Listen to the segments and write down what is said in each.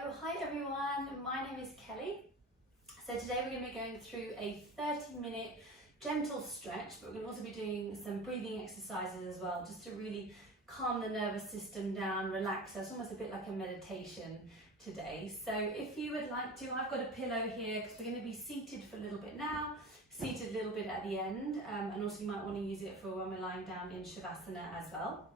Hi everyone, my name is Kelly. So today we're going to be going through a 30-minute gentle stretch, but we're going to also be doing some breathing exercises as well, just to really calm the nervous system down, relax. So it's almost a bit like a meditation today. So if you would like to, I've got a pillow here because we're going to be seated for a little bit now, seated a little bit at the end, and also you might want to use it for when we're lying down in Shavasana as well.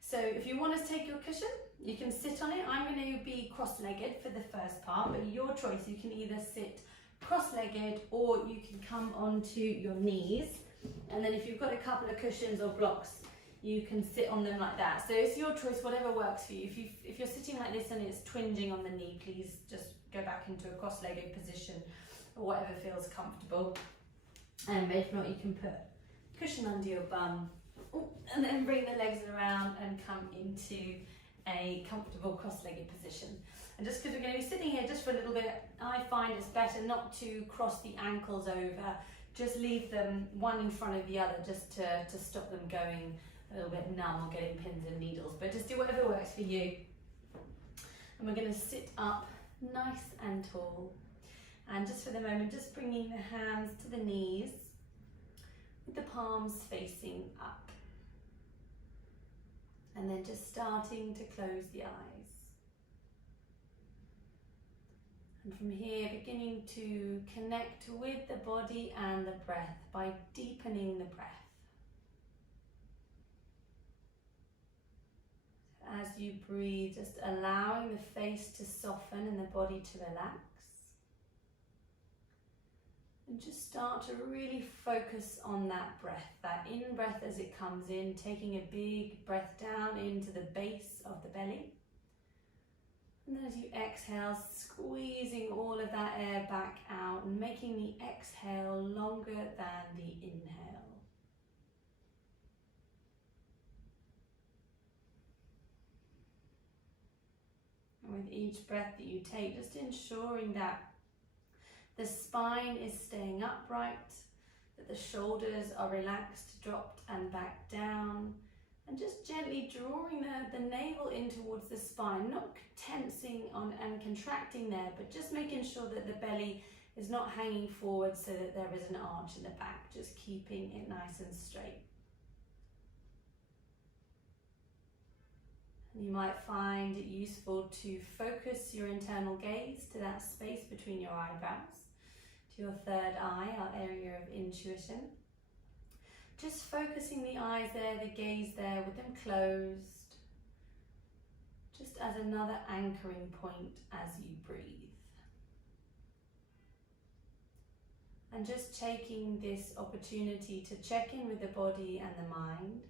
So if you want to take your cushion, you can sit on it. I'm going to be cross-legged for the first part, but your choice. You can either sit cross-legged or you can come onto your knees. And then if you've got a couple of cushions or blocks, you can sit on them like that. So it's your choice, whatever works for you. If you're sitting like this and it's twinging on the knee, please just go back into a cross-legged position or whatever feels comfortable. But if not, you can put cushion under your bum. And then bring the legs around and come into a comfortable cross-legged position. And just because we're going to be sitting here just for a little bit, I find it's better not to cross the ankles over, just leave them one in front of the other just to stop them going a little bit numb or getting pins and needles. But just do whatever works for you. And we're going to sit up nice and tall. And just for the moment, just bringing the hands to the knees with the palms facing up. And then just starting to close the eyes. And from here, beginning to connect with the body and the breath by deepening the breath. As you breathe, just allowing the face to soften and the body to relax. And just start to really focus on that breath, that in-breath as it comes in, taking a big breath down into the base of the belly. And then as you exhale, squeezing all of that air back out and making the exhale longer than the inhale. And with each breath that you take, just ensuring that the spine is staying upright, that the shoulders are relaxed, dropped and back down, and just gently drawing the navel in towards the spine, not tensing on and contracting there, but just making sure that the belly is not hanging forward so that there is an arch in the back, just keeping it nice and straight. You might find it useful to focus your internal gaze to that space between your eyebrows, to your third eye, our area of intuition. Just focusing the eyes there, the gaze there with them closed, just as another anchoring point as you breathe. And just taking this opportunity to check in with the body and the mind,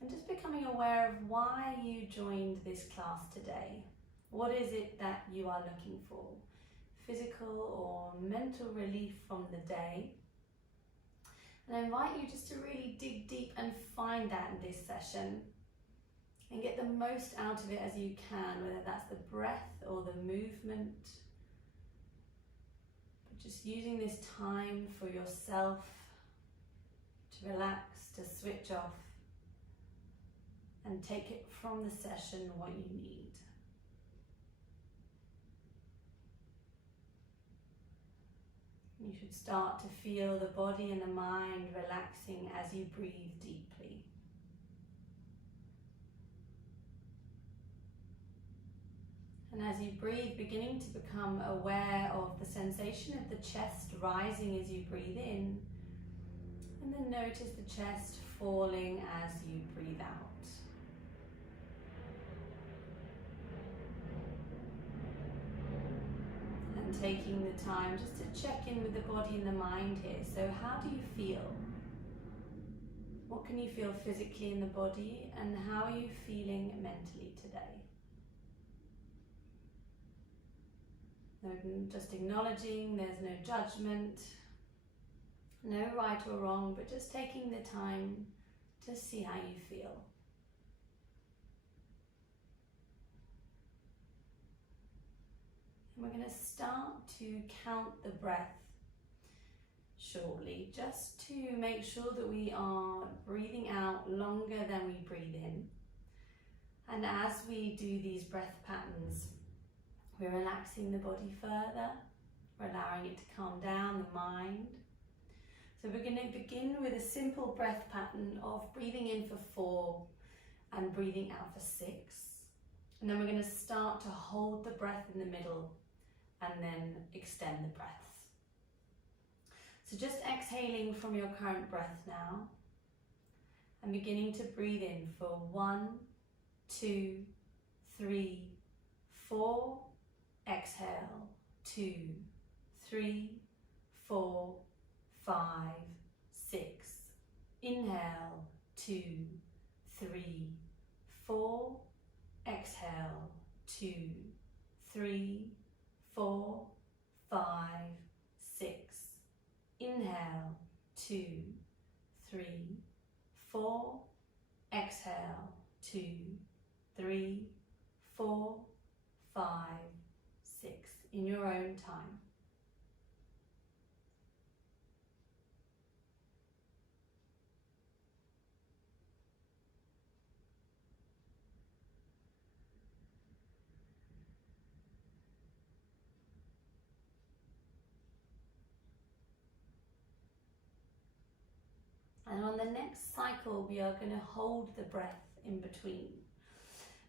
and just becoming aware of why you joined this class today. What is it that you are looking for? Physical or mental relief from the day. And I invite you just to really dig deep and find that in this session and get the most out of it as you can, whether that's the breath or the movement. But just using this time for yourself to relax, to switch off, and take it from the session what you need. You should start to feel the body and the mind relaxing as you breathe deeply. And as you breathe, beginning to become aware of the sensation of the chest rising as you breathe in, and then notice the chest falling as you breathe out. Taking the time just to check in with the body and the mind here. So how do you feel? What can you feel physically in the body, and how are you feeling mentally today? Just acknowledging there's no judgment, no right or wrong, but just taking the time to see how you feel. We're going to start to count the breath shortly, just to make sure that we are breathing out longer than we breathe in. And as we do these breath patterns, we're relaxing the body further. We're allowing it to calm down the mind. So we're going to begin with a simple breath pattern of breathing in for 4 and breathing out for 6. And then we're going to start to hold the breath in the middle and then extend the breaths. So just exhaling from your current breath now and beginning to breathe in for 1, 2, 3, 4. Exhale, 2, 3, 4, 5, 6. Inhale, 2, 3, 4. Exhale, 2, 3, 4, 5, 6. Inhale, 2, 3, 4. Exhale, 2, 3, 4, 5, 6. In your own time. And on the next cycle, we are going to hold the breath in between.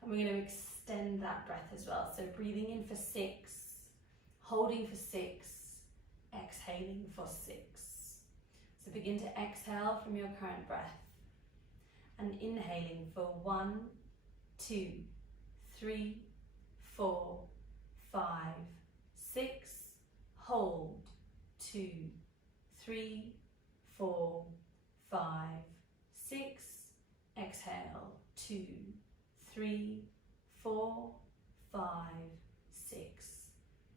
And we're going to extend that breath as well. So breathing in for 6, holding for 6, exhaling for 6. So begin to exhale from your current breath and inhaling for 1, 2, 3, 4, 5, 6. Hold 2, 3, 4, 5, 6. Exhale 2, 3, 4, 5, 6.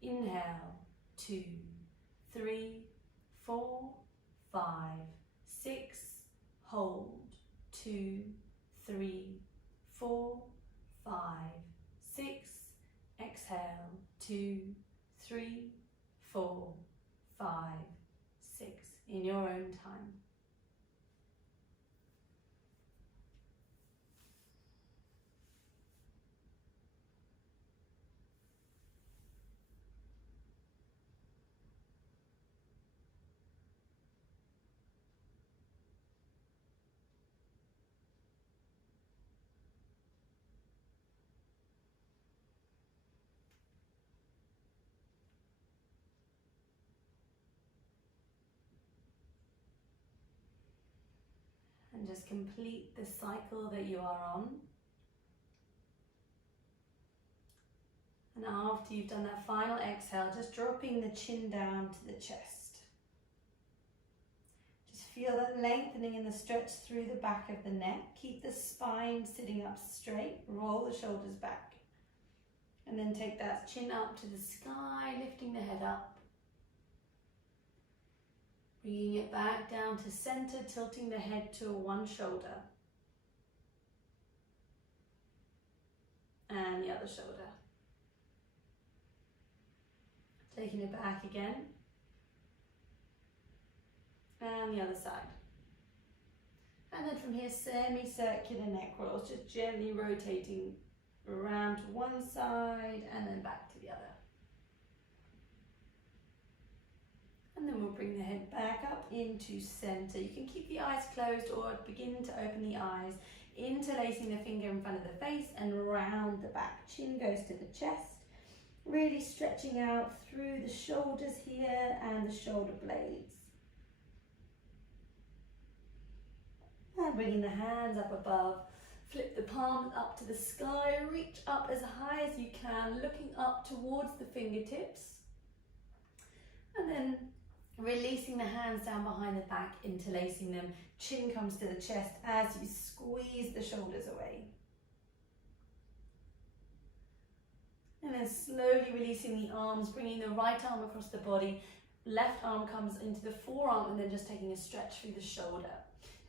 Inhale 2, 3, 4, 5, 6. Hold 2, 3, 4, 5, 6. Exhale 2, 3, 4, 5, 6. In your own time. And just complete the cycle that you are on. And after you've done that final exhale, just dropping the chin down to the chest. Just feel that lengthening in the stretch through the back of the neck. Keep the spine sitting up straight, roll the shoulders back. And then take that chin up to the sky, lifting the head up. Bringing it back down to center, tilting the head to one shoulder. And the other shoulder. Taking it back again. And the other side. And then from here, semicircular neck rolls, just gently rotating around to one side and then back to the other. And then we'll bring the head back up into center. You can keep the eyes closed or begin to open the eyes, interlacing the finger in front of the face and round the back. Chin goes to the chest, really stretching out through the shoulders here and the shoulder blades. And bringing the hands up above, flip the palms up to the sky, reach up as high as you can, looking up towards the fingertips. And then releasing the hands down behind the back, interlacing them. Chin comes to the chest as you squeeze the shoulders away. And then slowly releasing the arms, bringing the right arm across the body. Left arm comes into the forearm and then just taking a stretch through the shoulder.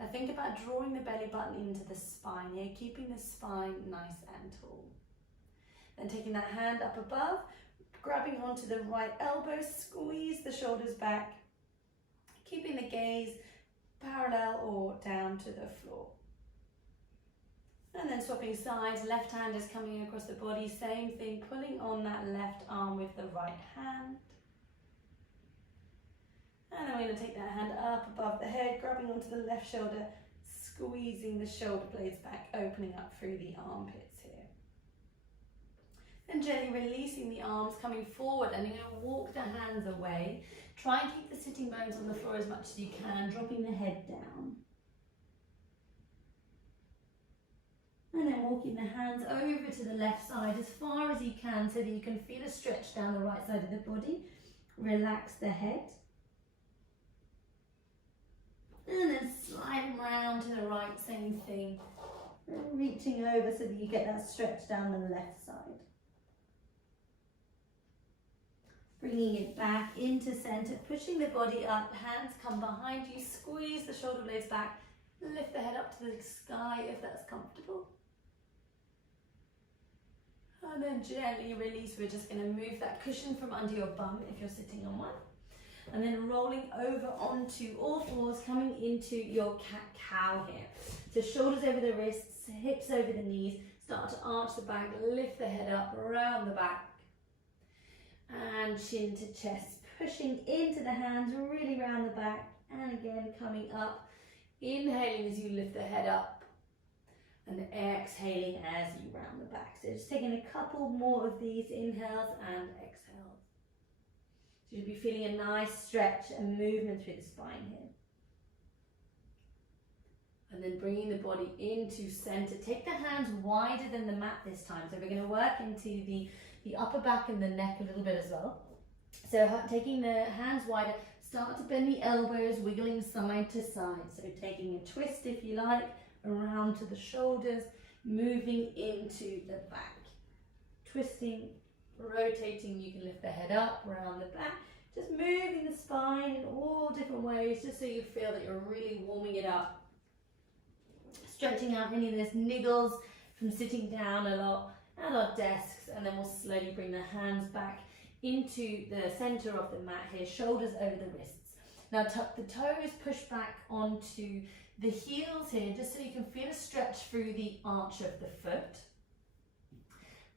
Now think about drawing the belly button into the spine here, keeping the spine nice and tall. Then taking that hand up above, grabbing onto the right elbow, squeeze the shoulders back, keeping the gaze parallel or down to the floor. And then swapping sides, left hand is coming across the body, same thing, pulling on that left arm with the right hand. And then we're going to take that hand up above the head, grabbing onto the left shoulder, squeezing the shoulder blades back, opening up through the armpits here. And gently releasing the arms, coming forward, and you're going to walk the hands away. Try and keep the sitting bones on the floor as much as you can, dropping the head down. And then walking the hands over to the left side as far as you can so that you can feel a stretch down the right side of the body. Relax the head. And then sliding round to the right, same thing. And reaching over so that you get that stretch down the left side. Bringing it back into center, pushing the body up, hands come behind you, squeeze the shoulder blades back, lift the head up to the sky if that's comfortable. And then gently release. We're just going to move that cushion from under your bum if you're sitting on one. And then rolling over onto all fours, coming into your cat-cow here. So shoulders over the wrists, hips over the knees, start to arch the back, lift the head up, round the back. And chin to chest, pushing into the hands, really round the back. And again, coming up, inhaling as you lift the head up. And exhaling as you round the back. So just taking a couple more of these inhales and exhales. So you'll be feeling a nice stretch and movement through the spine here. And then bringing the body into center. Take the hands wider than the mat this time. So we're going to work into the upper back and the neck a little bit as well. So taking the hands wider, start to bend the elbows, wiggling side to side. So taking a twist if you like, around to the shoulders, moving into the back. Twisting, rotating, you can lift the head up, round the back. Just moving the spine in all different ways, just so you feel that you're really warming it up. Stretching out any of those niggles from sitting down a lot at our desks, and then we'll slowly bring the hands back into the center of the mat here, shoulders over the wrists. Now tuck the toes, push back onto the heels here, just so you can feel a stretch through the arch of the foot.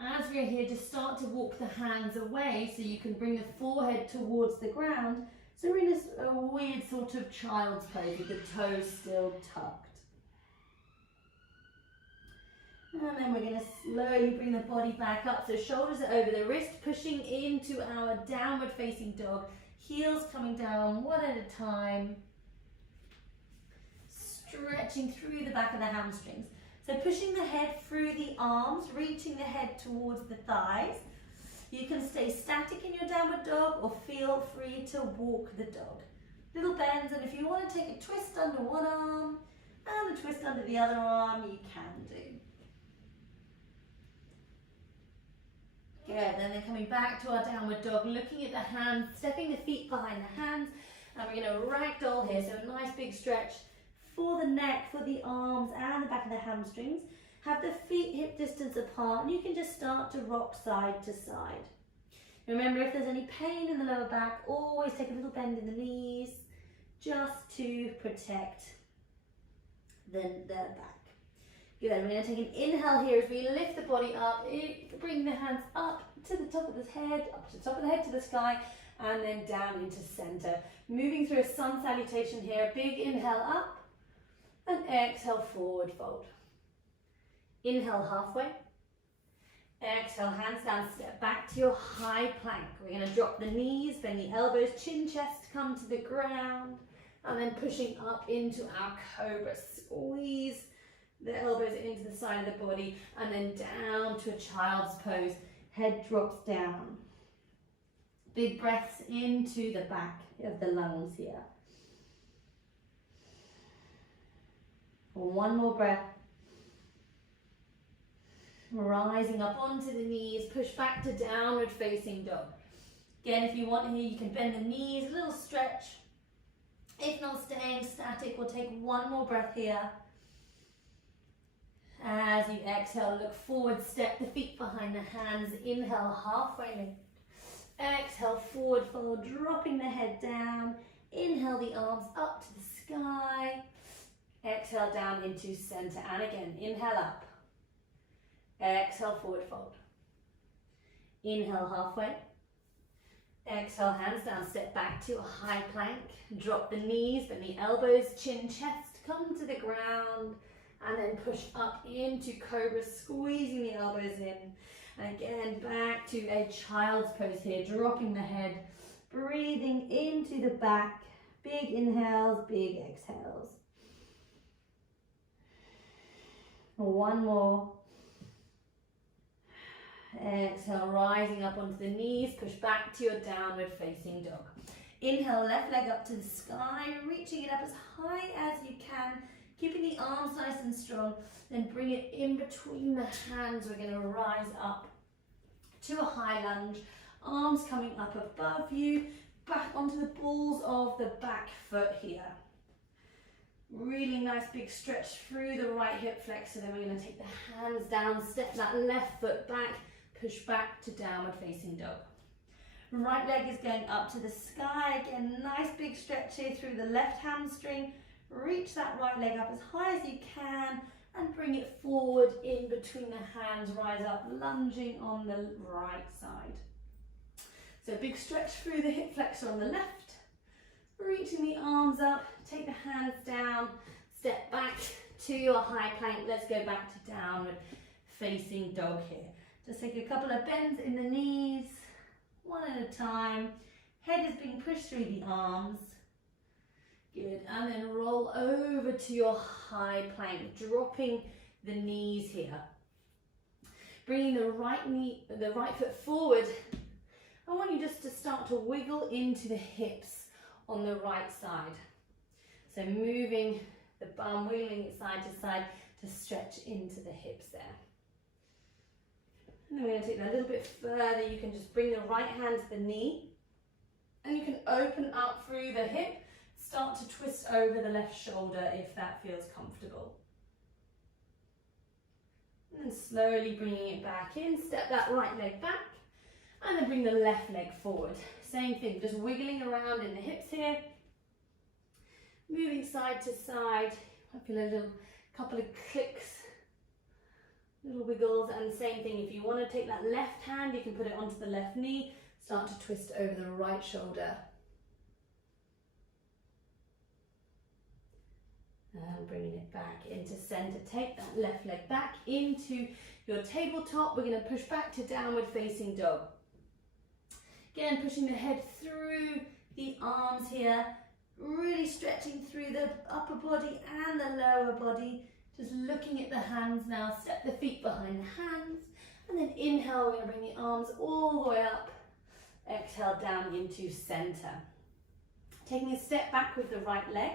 As we're here, just start to walk the hands away so you can bring the forehead towards the ground. So we're in a weird sort of child's pose with the toes still tucked. And then we're going to slowly bring the body back up. So shoulders are over the wrist, pushing into our downward facing dog. Heels coming down one at a time. Stretching through the back of the hamstrings. So pushing the head through the arms, reaching the head towards the thighs. You can stay static in your downward dog or feel free to walk the dog. Little bends, and if you want to take a twist under one arm and a twist under the other arm, you can do. Good, and then coming back to our downward dog, looking at the hands, stepping the feet behind the hands, and we're going to ragdoll here, so a nice big stretch for the neck, for the arms and the back of the hamstrings. Have the feet hip distance apart, and you can just start to rock side to side. Remember, if there's any pain in the lower back, always take a little bend in the knees, just to protect the back. Good, we're going to take an inhale here as we lift the body up, bring the hands up to the top of the head, up to the top of the head to the sky, and then down into center. Moving through a sun salutation here, big inhale up, and exhale, forward fold. Inhale halfway. Exhale, hands down, step back to your high plank. We're going to drop the knees, bend the elbows, chin, chest, come to the ground, and then pushing up into our cobra. Squeeze the elbows into the side of the body, and then down to a child's pose. Head drops down. Big breaths into the back of the lungs here. One more breath. Rising up onto the knees, push back to downward facing dog. Again, if you want here, you can bend the knees, a little stretch. If not staying static, we'll take one more breath here. As you exhale, look forward, step the feet behind the hands, inhale, halfway lift. Exhale, forward fold, dropping the head down. Inhale, the arms up to the sky. Exhale, down into center, and again, inhale up. Exhale, forward fold. Inhale, halfway. Exhale, hands down, step back to a high plank. Drop the knees, bend the elbows, chin, chest, come to the ground. And then push up into cobra, squeezing the elbows in. And again, back to a child's pose here, dropping the head, breathing into the back. Big inhales, big exhales. One more. Exhale, rising up onto the knees, push back to your downward facing dog. Inhale, left leg up to the sky, reaching it up as high as you can, keeping the arms nice and strong. Then bring it in between the hands. We're going to rise up to a high lunge, arms coming up above you, back onto the balls of the back foot here. Really nice big stretch through the right hip flexor. Then we're going to take the hands down, step that left foot back, push back to downward facing dog. Right leg is going up to the sky. Again, nice big stretch here through the left hamstring. Reach that right leg up as high as you can and bring it forward in between the hands. Rise up, lunging on the right side. So big stretch through the hip flexor on the left. Reaching the arms up, take the hands down, step back to a high plank. Let's go back to downward facing dog here. Just take a couple of bends in the knees, one at a time. Head is being pushed through the arms. Good, and then roll over to your high plank, dropping the knees here. Bringing the right foot forward. I want you just to start to wiggle into the hips on the right side. So moving the bum, wiggling it side to side to stretch into the hips there. And then we're going to take that a little bit further. You can just bring the right hand to the knee and you can open up through the hip. Start to twist over the left shoulder if that feels comfortable. And then slowly bringing it back in, step that right leg back and then bring the left leg forward. Same thing, just wiggling around in the hips here. Moving side to side. I feel a little couple of clicks, little wiggles, and same thing, if you want to take that left hand, you can put it onto the left knee, start to twist over the right shoulder. And bringing it back into center. Take that left leg back into your tabletop. We're going to push back to downward facing dog. Again, pushing the head through the arms here. Really stretching through the upper body and the lower body. Just looking at the hands now. Step the feet behind the hands. And then inhale, we're going to bring the arms all the way up. Exhale down into center. Taking a step back with the right leg.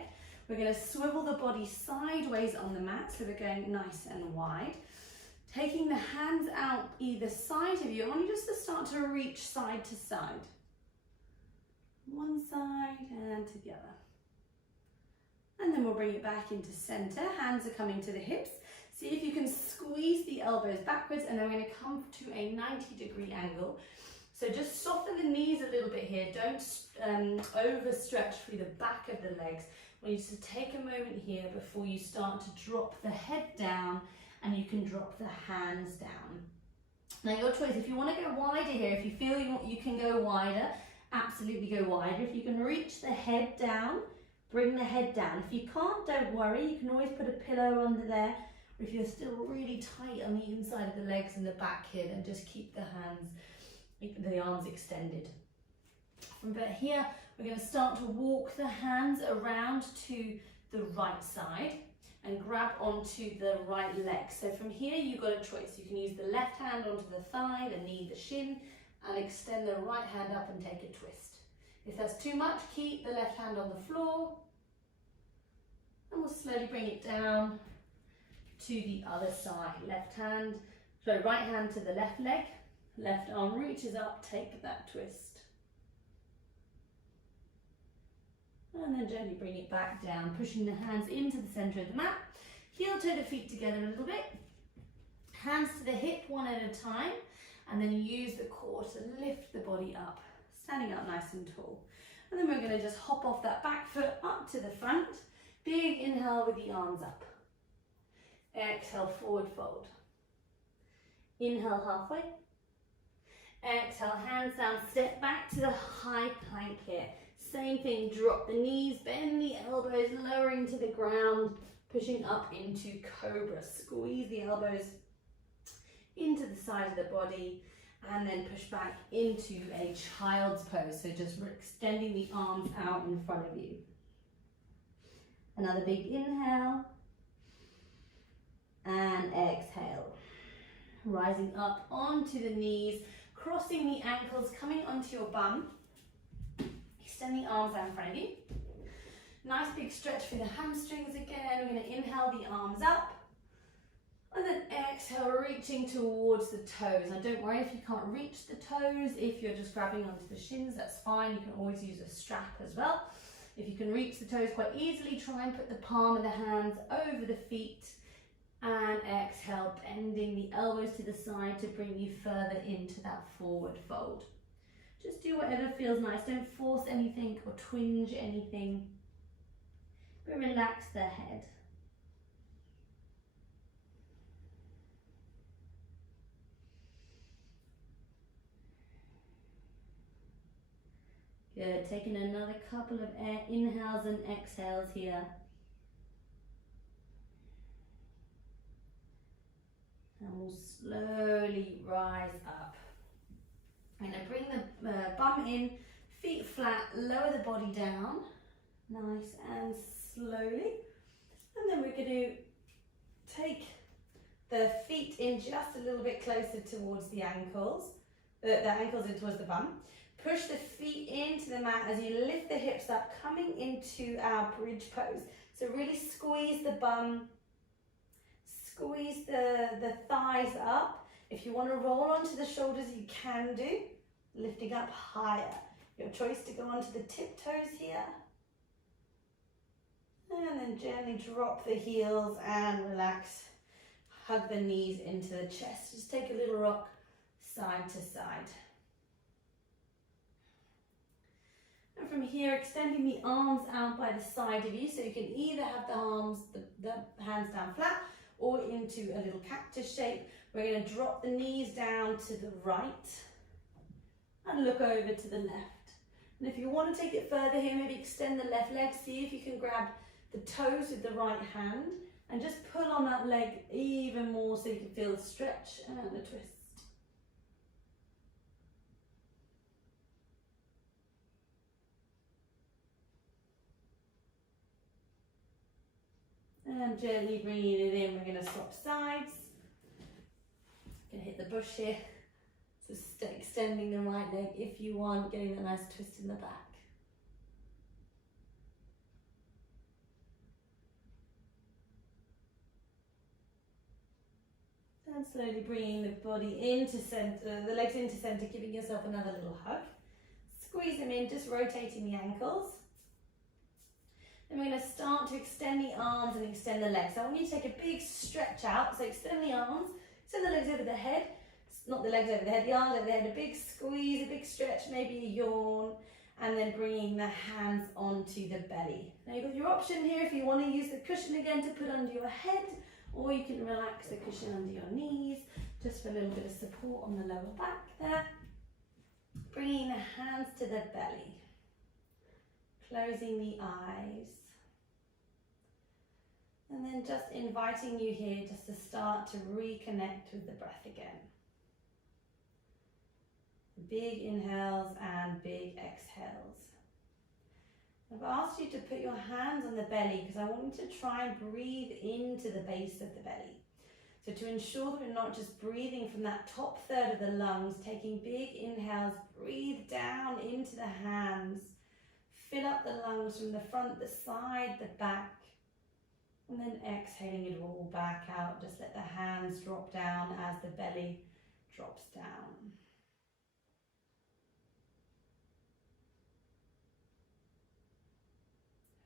We're going to swivel the body sideways on the mat, so we're going nice and wide. Taking the hands out either side of you, I want you just to start to reach side to side. One side and to the other. And then we'll bring it back into center. Hands are coming to the hips. See if you can squeeze the elbows backwards, and then we're going to come to a 90-degree angle. So just soften the knees a little bit here. Don't overstretch through the back of the legs. I want you to take a moment here before you start to drop the head down, and you can drop the hands down. Now your choice, if you want to go wider here, if you feel you can go wider, absolutely go wider. If you can reach the head down, bring the head down. If you can't, don't worry, you can always put a pillow under there. Or if you're still really tight on the inside of the legs and the back here, then just keep the arms extended. From about here, we're going to start to walk the hands around to the right side and grab onto the right leg. So from here, you've got a choice. You can use the left hand onto the thigh, the knee, the shin, and extend the right hand up and take a twist. If that's too much, keep the left hand on the floor, and we'll slowly bring it down to the other side. Right hand to the left leg, left arm reaches up, take that twist. And then gently bring it back down, pushing the hands into the center of the mat. Heel toe the feet together a little bit. Hands to the hip, one at a time. And then use the core to lift the body up, standing up nice and tall. And then we're going to just hop off that back foot up to the front. Big inhale with the arms up. Exhale, forward fold. Inhale halfway. Exhale, hands down, step back to the high plank here. Same thing, drop the knees, bend the elbows, lowering to the ground, pushing up into cobra. Squeeze the elbows into the side of the body and then push back into a child's pose. So just extending the arms out in front of you. Another big inhale and exhale. Rising up onto the knees, crossing the ankles, coming onto your bum. Extend the arms out in front of you. Nice big stretch through the hamstrings again. We're going to inhale the arms up. And then exhale, reaching towards the toes. Now don't worry if you can't reach the toes. If you're just grabbing onto the shins, that's fine. You can always use a strap as well. If you can reach the toes quite easily, try and put the palm of the hands over the feet. And exhale, bending the elbows to the side to bring you further into that forward fold. Just do whatever feels nice. Don't force anything or twinge anything, but relax the head. Good. Taking another couple of inhales and exhales here. And we'll slowly rise up. I'm going to bring the bum in, feet flat, lower the body down, nice and slowly. And then we're going to take the feet in just a little bit closer towards the ankles, the ankles in towards the bum. Push the feet into the mat as you lift the hips up, coming into our bridge pose. So really squeeze the bum, squeeze the thighs up. If you want to roll onto the shoulders, you can do, lifting up higher. Your choice to go onto the tiptoes here. And then gently drop the heels and relax. Hug the knees into the chest. Just take a little rock side to side. And from here, extending the arms out by the side of you, so you can either have the arms, the hands down flat, or into a little cactus shape. We're going to drop the knees down to the right and look over to the left. And if you want to take it further here, maybe extend the left leg. See if you can grab the toes with the right hand and just pull on that leg even more so you can feel the stretch and the twist. And gently bringing it in, we're going to swap sides. Going to hit the bush here. So extending the right leg if you want, getting a nice twist in the back. And slowly bringing the body into center, the legs into center, giving yourself another little hug. Squeeze them in, just rotating the ankles. Then we're going to start to extend the arms and extend the legs. So I want you to take a big stretch out. So extend the arms, extend the legs over the head. Not the legs over the head, the arms over the head. A big squeeze, a big stretch, maybe a yawn. And then bringing the hands onto the belly. Now you've got your option here if you want to use the cushion again to put under your head. Or you can relax the cushion under your knees. Just for a little bit of support on the lower back there. Bringing the hands to the belly. Closing the eyes. And then just inviting you here just to start to reconnect with the breath again. Big inhales and big exhales. I've asked you to put your hands on the belly because I want you to try and breathe into the base of the belly. So to ensure that we're not just breathing from that top third of the lungs, taking big inhales, breathe down into the hands. Fill up the lungs from the front, the side, the back. And then exhaling it all back out. Just let the hands drop down as the belly drops down.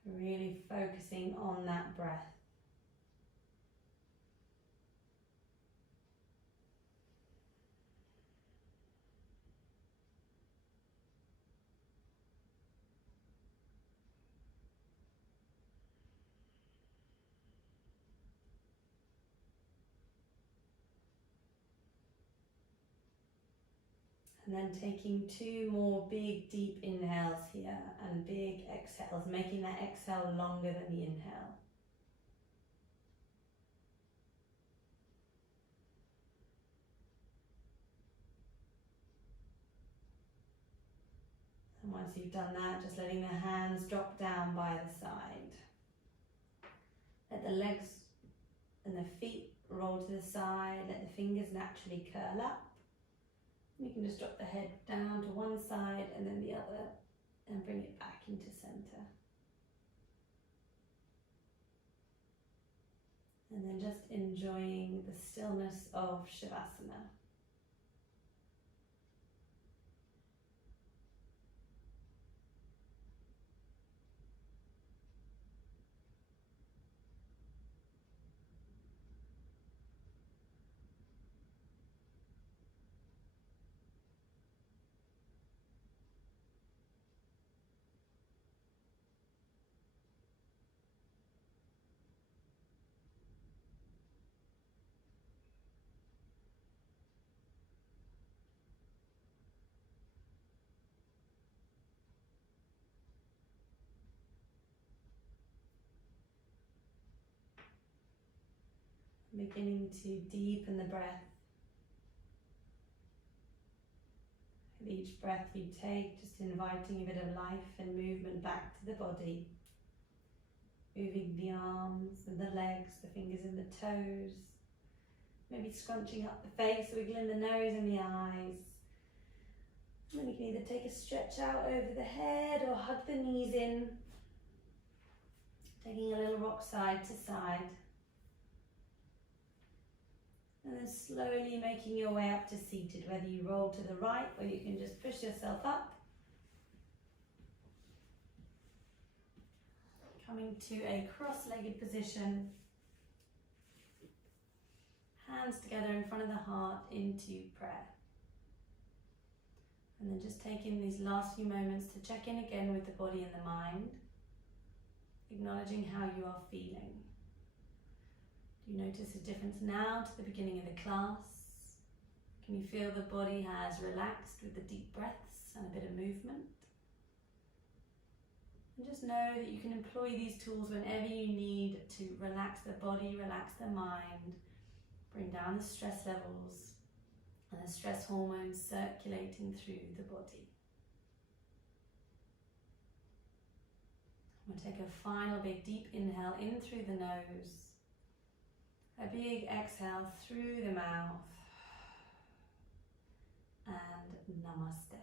Really focusing on that breath. And then taking 2 more big deep inhales here and big exhales, making that exhale longer than the inhale. And once you've done that, just letting the hands drop down by the side. Let the legs and the feet roll to the side, let the fingers naturally curl up. You can just drop the head down to one side and then the other and bring it back into center. And then just enjoying the stillness of Shavasana. Beginning to deepen the breath. With each breath you take, just inviting a bit of life and movement back to the body. Moving the arms and the legs, the fingers and the toes. Maybe scrunching up the face, wiggling the nose and the eyes. And then you can either take a stretch out over the head or hug the knees in. Taking a little rock side to side. And then slowly making your way up to seated, whether you roll to the right or you can just push yourself up. Coming to a cross-legged position. Hands together in front of the heart into prayer. And then just taking these last few moments to check in again with the body and the mind. Acknowledging how you are feeling. Do you notice a difference now to the beginning of the class? Can you feel the body has relaxed with the deep breaths and a bit of movement? And just know that you can employ these tools whenever you need to relax the body, relax the mind, bring down the stress levels and the stress hormones circulating through the body. We'll take a final big deep inhale in through the nose. A big exhale through the mouth, and namaste.